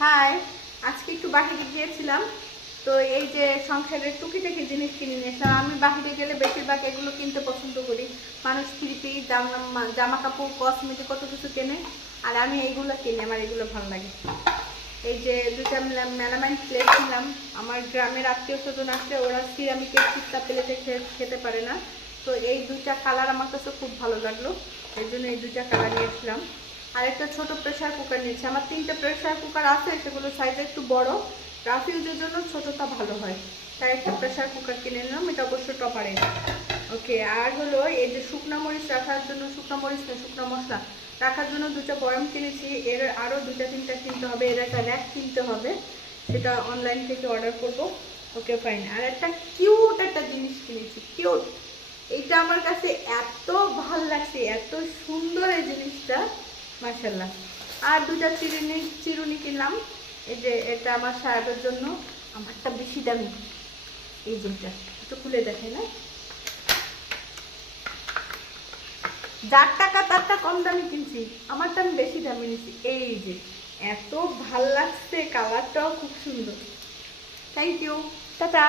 High, আজকে একটু বাহিরে গিয়েছিলাম। তো এই যে সংসারের টুকিটাকি জিনিস কিনে নিয়েছিলাম। আমি বাহিরে গেলে বেশিরভাগ এগুলো কিনতে পছন্দ করি। মানুষ থ্রি জামা কাপড় কসমেটিক কত কিছু কেনে, আর আমি এইগুলো কিনি, আমার এগুলো ভালো লাগে। এই যে দুটা মেলামাইন প্লেট কিনলাম। আমার গ্রামের আত্মীয় স্বজন আসলে ওরা সিরামিকের চিত্তা প্লেটে খেতে পারে না। তো এই দুইটা কালার আমার কাছে খুব ভালো লাগলো, এই জন্য এই দুইটা কালার নিয়েছিলাম। আর একটা ছোট প্রেসার কুকার নিয়েছি। আমার 3টে প্রেসার কুকার আছে, সেগুলো সাইজ একটু বড়, রাফ ইউজের জন্য ছোটটা ভালো হয়, তাই একটা প্রেসার কুকার কিনে নিলাম। এটা অবশ্য টপারে। ওকে, আর হলো এই যে শুকনো মরিচ রাখার জন্য, শুকনো মরিচ না শুকনো মশলা রাখার জন্য দুটো বয়াম কিনেছি। এর আরও 2-3টা কিনতে হবে, এর একটা র্যাক কিনতে হবে, সেটা অনলাইন থেকে অর্ডার করব। Okay fine. আর একটা কিউট একটা জিনিস কিনেছি, কিউট। এইটা আমার কাছে এত ভাল লাগছে, এত সুন্দর এই জিনিসটা, মাশাআল্লাহ। আর দুটা চিরুনি কিনলাম। এই যে এটা আমার সাহেবের জন্য, আমারটা বেশি দামি। এই যেটা একটু খুলে দেখে না, যার টাকা তারটা কম দামি কিনছি, আমারটা আমি বেশি দামি নিয়েছি। এই যে এত ভাল লাগছে, কালারটাও খুব সুন্দর। Thank you, tata.